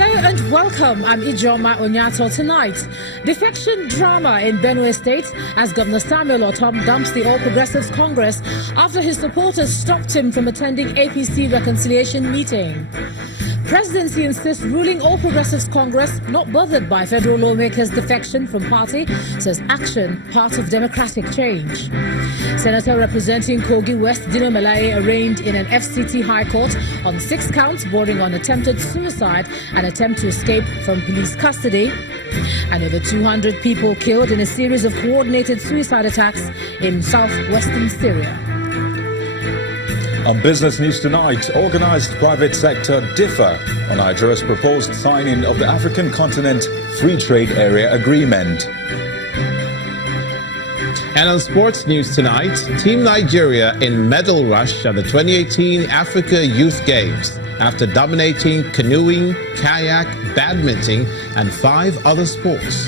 Hello and welcome. I'm Ijoma Onyato. Tonight, defection drama in Benue State as Governor Samuel Ortom dumps the All Progressives Congress after his supporters stopped him from attending APC reconciliation meeting. Presidency insists ruling All Progressives Congress not bothered by federal lawmakers' defection from party, says action part of democratic change. Senator representing Kogi West Dino Melaye arraigned in an FCT High Court on 6 counts bordering on attempted suicide and attempt to escape from police custody. And over 200 people killed in a series of coordinated suicide attacks in southwestern Syria. On Business News tonight, organised private sector differ on Nigeria's proposed signing of the African Continent Free Trade Area Agreement. And on sports news tonight, Team Nigeria in medal rush at the 2018 Africa Youth Games after dominating canoeing, kayak, badminton and 5 other sports.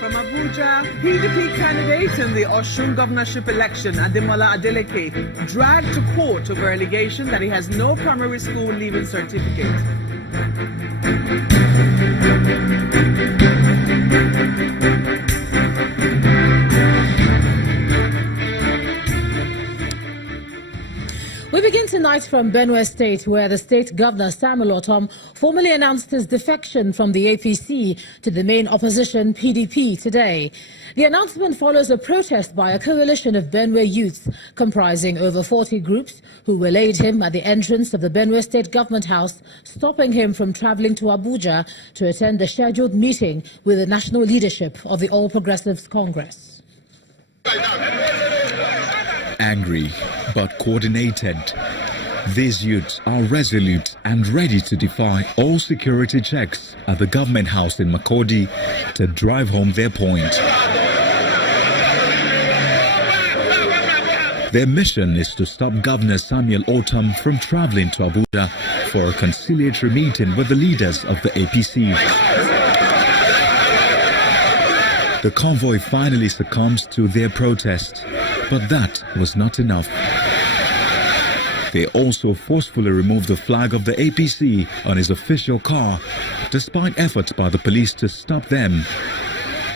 From Abuja, PDP candidate in the Ortom governorship election, Ademola Adeleke, dragged to court over allegation that he has no primary school leaving certificate. We begin tonight from Benue State, where the state governor, Samuel Ortom, formally announced his defection from the APC to the main opposition, PDP, today. The announcement follows a protest by a coalition of Benue youths comprising over 40 groups who waylaid him at the entrance of the Benue State Government House, stopping him from travelling to Abuja to attend the scheduled meeting with the national leadership of the All Progressives Congress. Angry but coordinated, these youths are resolute and ready to defy all security checks at the government house in Makurdi to drive home their point. Their mission is to stop Governor Samuel Ortom from traveling to Abuja for a conciliatory meeting with the leaders of the APC. The convoy finally succumbs to their protest, but that was not enough. They also forcefully removed the flag of the APC on his official car, despite efforts by the police to stop them,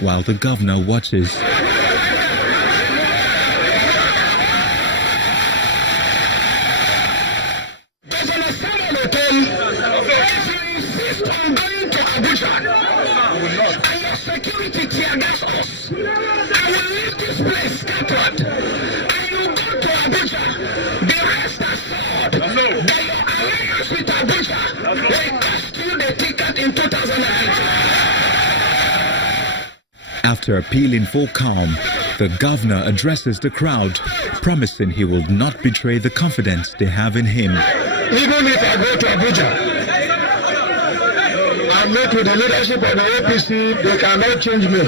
while the governor watches. Security tear gas us. I will leave this place scattered. And you go to Abuja. The rest assured that your alliance with Abuja will cost you the ticket in 2018. After appealing for calm, the governor addresses the crowd, promising he will not betray the confidence they have in him. Even if I go to Abuja, I meet with the leadership of the APC, they cannot change me. I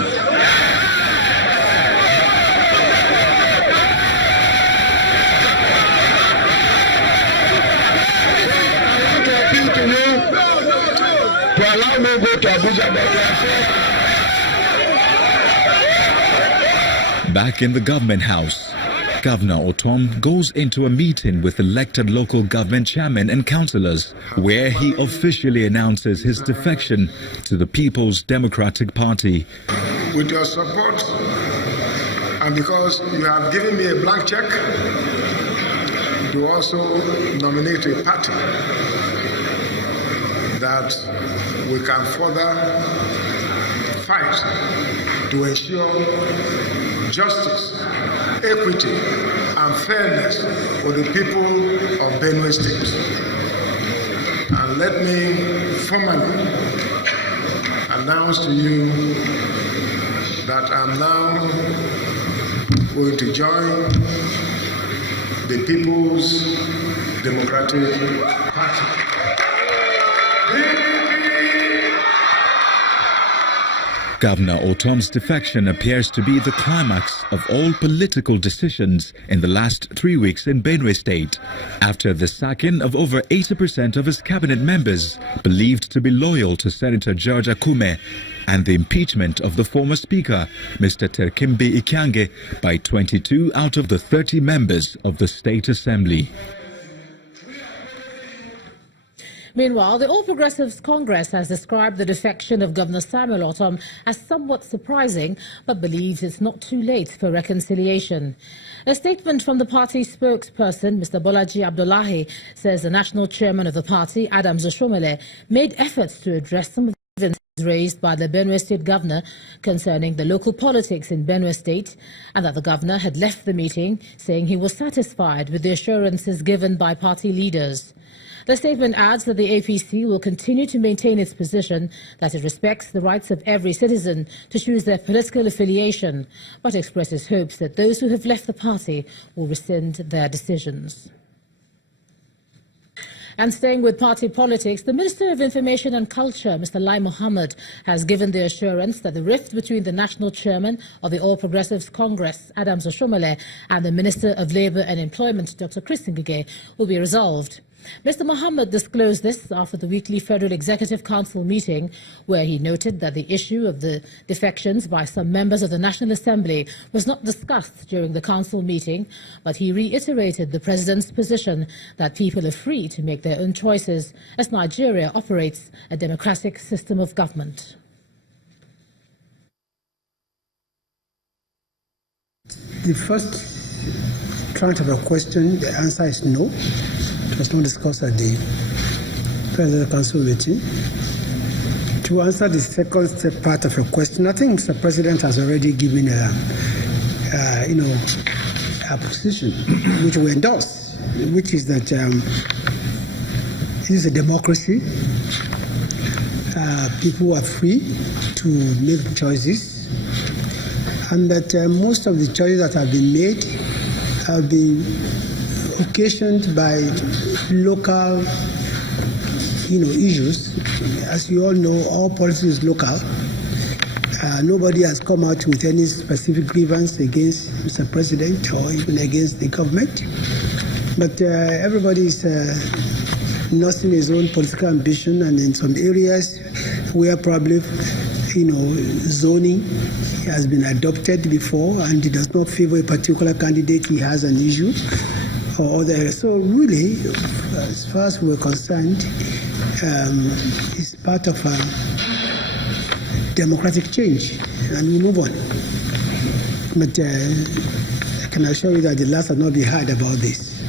want to appeal to you to allow me to go to Abuja, but they are saying. Back in the government house, Governor Ortom goes into a meeting with elected local government chairmen and councillors, where he officially announces his defection to the People's Democratic Party. With your support, and because you have given me a blank check to also nominate a party that we can further fight to ensure justice, equity, and fairness for the people of Benue State. And let me formally announce to you that I'm now going to join the People's Democratic Party. Governor Ortom's defection appears to be the climax of all political decisions in the last 3 weeks in Benue State, after the sacking of over 80% of his cabinet members believed to be loyal to Senator George Akume, and the impeachment of the former Speaker, Mr. Terkimbe Ikange, by 22 out of the 30 members of the State Assembly. Meanwhile, the All Progressives Congress has described the defection of Governor Samuel Ortom as somewhat surprising, but believes it's not too late for reconciliation. A statement from the party spokesperson, Mr. Bolaji Abdullahi, says the national chairman of the party, Adams Oshomole, made efforts to address some of the grievances raised by the Benue State governor concerning the local politics in Benue State, and that the governor had left the meeting saying he was satisfied with the assurances given by party leaders. The statement adds that the APC will continue to maintain its position that it respects the rights of every citizen to choose their political affiliation, but expresses hopes that those who have left the party will rescind their decisions. And staying with party politics, the Minister of Information and Culture, Mr. Lai Mohammed, has given the assurance that the rift between the national chairman of the All Progressives Congress, Adams Oshomole, and the Minister of Labour and Employment, Dr. Chris Ngige, will be resolved. Mr. Mohammed disclosed this after the weekly Federal Executive Council meeting, where he noted that the issue of the defections by some members of the National Assembly was not discussed during the council meeting, but he reiterated the president's position that people are free to make their own choices as Nigeria operates a democratic system of government. The first tranche of a question, the answer is no. It was not discussed at the President Council meeting. To answer the second part of your question, I think the President has already given a position which we endorse, which is that it is a democracy. People are free to make choices, and that most of the choices that have been made have been occasioned by local, issues. As you all know, all politics is local. Nobody has come out with any specific grievance against Mr. President or even against the government. But everybody is nursing his own political ambition, and in some areas where probably, zoning has been adopted before and it does not favor a particular candidate, he has an issue. Or other. So really, as far as we're concerned, it's part of a democratic change, and we move on. But I can assure you that the last has not been heard about this.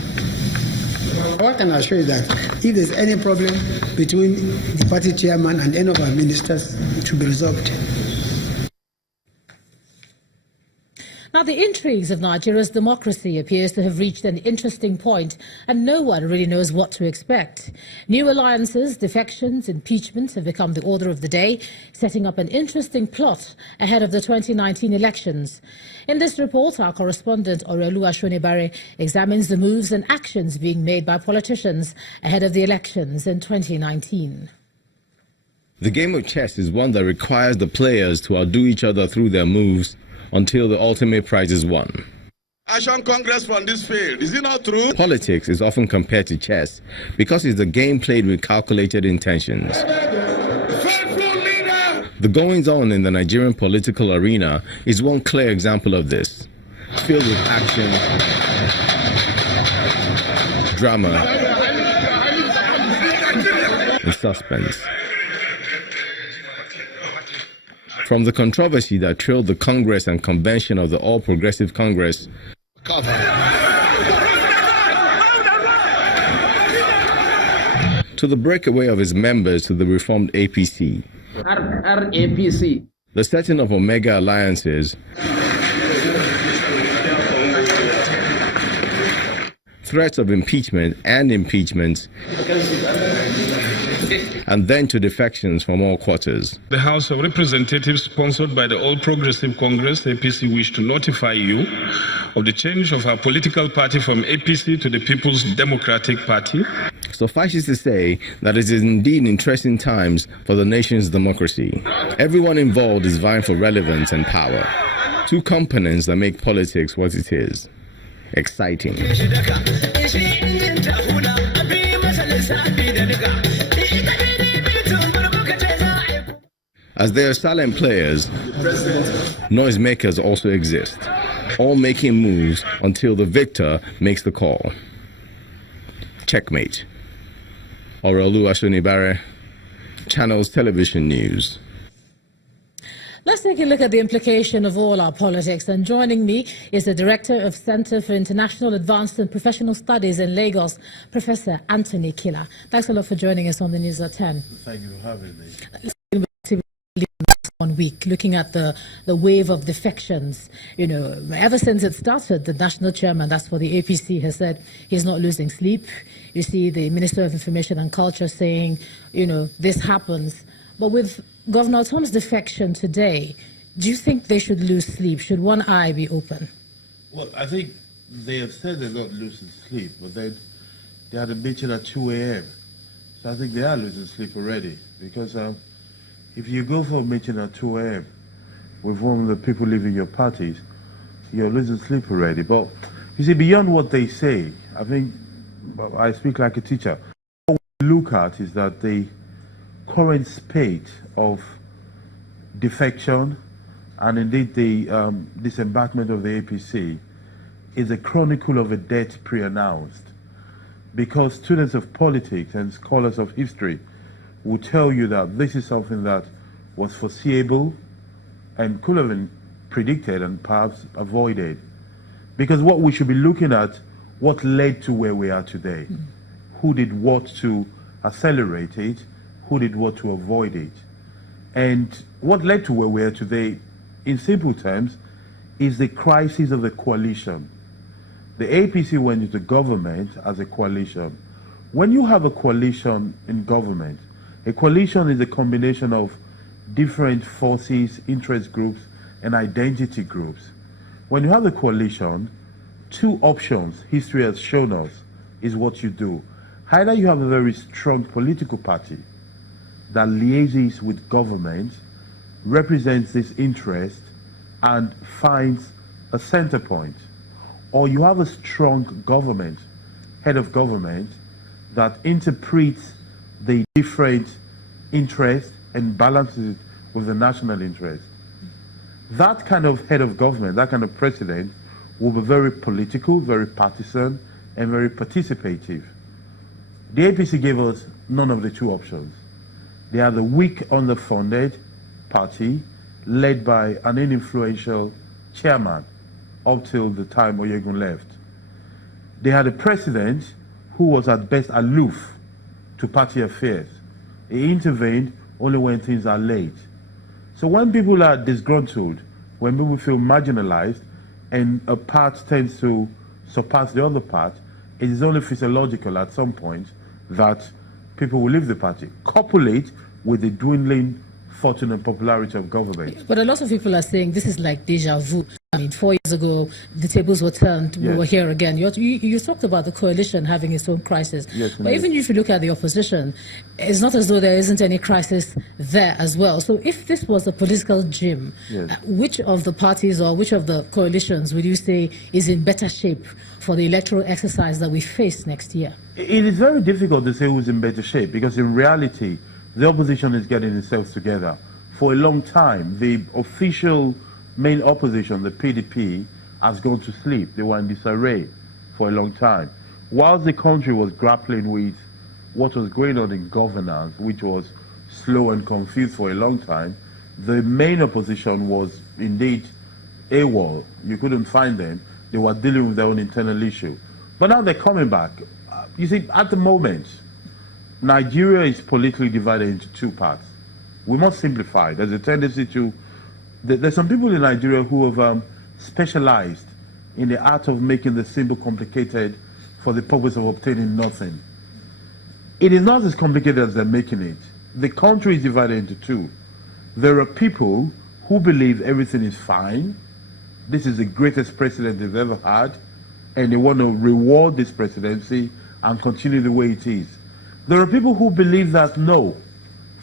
What can I assure you that if there's any problem between the party chairman and any of our ministers, it will be resolved. Now, the intrigues of Nigeria's democracy appears to have reached an interesting point, and no one really knows what to expect. New alliances, defections, impeachments have become the order of the day, setting up an interesting plot ahead of the 2019 elections. In this report, our correspondent Orelu Ashonibare examines the moves and actions being made by politicians ahead of the elections in 2019. The game of chess is one that requires the players to outdo each other through their moves until the ultimate prize is won. Action Congress from this field. Is it not true? Politics is often compared to chess because it's the game played with calculated intentions. The goings-on in the Nigerian political arena is one clear example of this. It's filled with action, drama, and suspense. From the controversy that trailed the Congress and convention of the All Progressive Congress to the breakaway of its members to the reformed APC, APC, the setting of Omega alliances, threats of impeachment and impeachments, and then to defections from all quarters. The House of Representatives, sponsored by the All Progressive Congress, APC, wish to notify you of the change of our political party from APC to the People's Democratic Party. Suffice it to say that it is indeed interesting times for the nation's democracy. Everyone involved is vying for relevance and power. Two components that make politics what it is. Exciting. As they are silent players, noisemakers also exist, all making moves until the victor makes the call. Checkmate. Orolu Ashonibare, Channels Television News. Let's take a look at the implication of all our politics. And joining me is the Director of Center for International Advanced and Professional Studies in Lagos, Professor Anthony Killer. Thanks a lot for joining us on the News at 10. Thank you for having me. 1 week, looking at the wave of defections. You know, ever since it started, the national chairman, that's for the APC, has said he's not losing sleep. You see the Minister of Information and Culture saying, you know, this happens. But with Governor Ortom's defection today, do you think they should lose sleep? Should one eye be open? Well, I think they have said they're not losing sleep, but then they had a meeting at 2 a.m. So I think they are losing sleep already, because if you go for a meeting at 2 a.m. with one of the people leaving your parties, you're losing sleep already. But you see, beyond what they say, I think I speak like a teacher. What we look at is that the current spate of defection and indeed the disembarkment of the APC is a chronicle of a death pre-announced, because students of politics and scholars of history will tell you that this is something that was foreseeable and could have been predicted and perhaps avoided. Because what we should be looking at, what led to where we are today. Who did what to accelerate it? Who did what to avoid it? And what led to where we are today, in simple terms, is the crisis of the coalition. The APC went into government as a coalition. When you have a coalition in government, a coalition is a combination of different forces, interest groups, and identity groups. When you have a coalition, two options, history has shown us, is what you do. Either you have a very strong political party that liaises with government, represents this interest, and finds a center point. Or you have a strong government, head of government, that interprets the different interests and balances it with the national interest. That kind of head of government, that kind of president, will be very political, very partisan, and very participative. The APC gave us none of the two options. They are the weak, underfunded party led by an influential chairman up till the time Oyegun left. They had a president who was at best aloof to party affairs. He intervened only when things are late. So when people are disgruntled, when people feel marginalized, and a part tends to surpass the other part, it is only physiological at some point that people will leave the party. Couple it with the dwindling fortune and popularity of government. But a lot of people are saying this is like deja vu. I mean, 4 years ago, the tables were turned, we were here again. You talked about the coalition having its own crisis. Yes, but even if you look at the opposition, it's not as though there isn't any crisis there as well. So if this was a political gym, which of the parties or which of the coalitions would you say is in better shape for the electoral exercise that we face next year? It is very difficult to say who's in better shape, because in reality, the opposition is getting itself together. For a long time, the official main opposition, the PDP, has gone to sleep. They were in disarray for a long time. Whilst the country was grappling with what was going on in governance, which was slow and confused for a long time, the main opposition was indeed AWOL. You couldn't find them. They were dealing with their own internal issue. But now they're coming back. You see, at the moment, Nigeria is politically divided into two parts. We must simplify. There's a tendency to... There's some people in Nigeria who have specialized in the art of making the symbol complicated for the purpose of obtaining nothing. It is not as complicated as they're making it. The country is divided into two. There are people who believe everything is fine. This is the greatest president they've ever had, and they want to reward this presidency and continue the way it is. There are people who believe that no,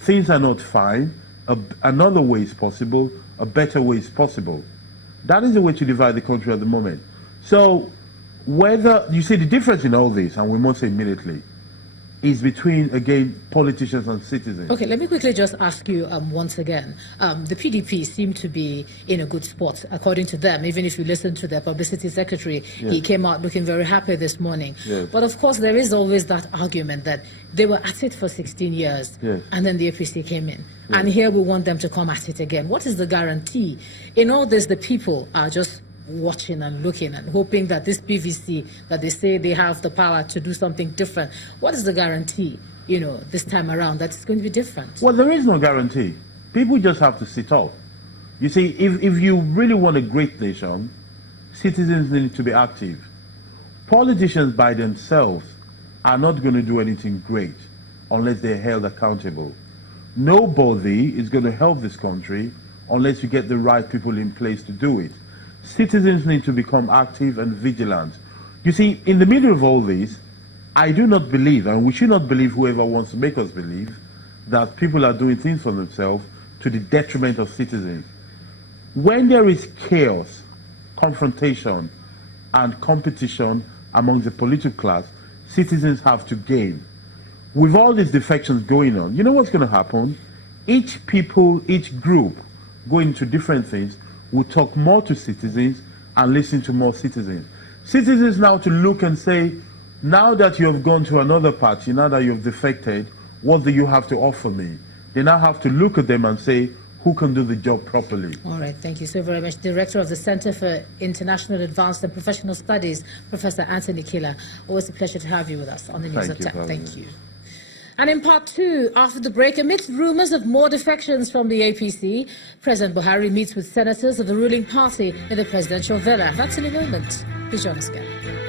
things are not fine, another way is possible, a better way is possible. That is the way to divide the country at the moment. So whether, you see the difference in all this, and we must say immediately, is between, again, politicians and citizens. Okay, let me quickly just ask you once again. The PDP seem to be in a good spot, according to them. Even if you listen to their publicity secretary, he came out looking very happy this morning. But of course, there is always that argument that they were at it for 16 years, and then the APC came in. And here we want them to come at it again. What is the guarantee? In all this, the people are just watching and looking and hoping that this PVC, that they say they have the power to do something different. What is the guarantee, this time around, that it's going to be different? Well, there is no guarantee. People just have to sit up. You see, if you really want a great nation, citizens need to be active. Politicians by themselves are not going to do anything great unless they're held accountable. Nobody is going to help this country unless you get the right people in place to do it. Citizens need to become active and vigilant. You see, in the middle of all this, I do not believe, and we should not believe whoever wants to make us believe, that people are doing things for themselves to the detriment of citizens. When there is chaos, confrontation, and competition among the political class, citizens have to gain. With all these defections going on, you know what's going to happen? Each group going to different things will talk more to citizens and listen to more citizens. Citizens now to look and say, now that you have gone to another party, now that you've defected, what do you have to offer me? They now have to look at them and say, who can do the job properly? All right, thank you so very much. Director of the Center for International Advanced and Professional Studies, Professor Anthony Killer. Always a pleasure to have you with us on the News at 10. Thank you. And in part two, after the break, amidst rumours of more defections from the APC, President Buhari meets with senators of the ruling party in the presidential villa. That's in a moment. Please join us again.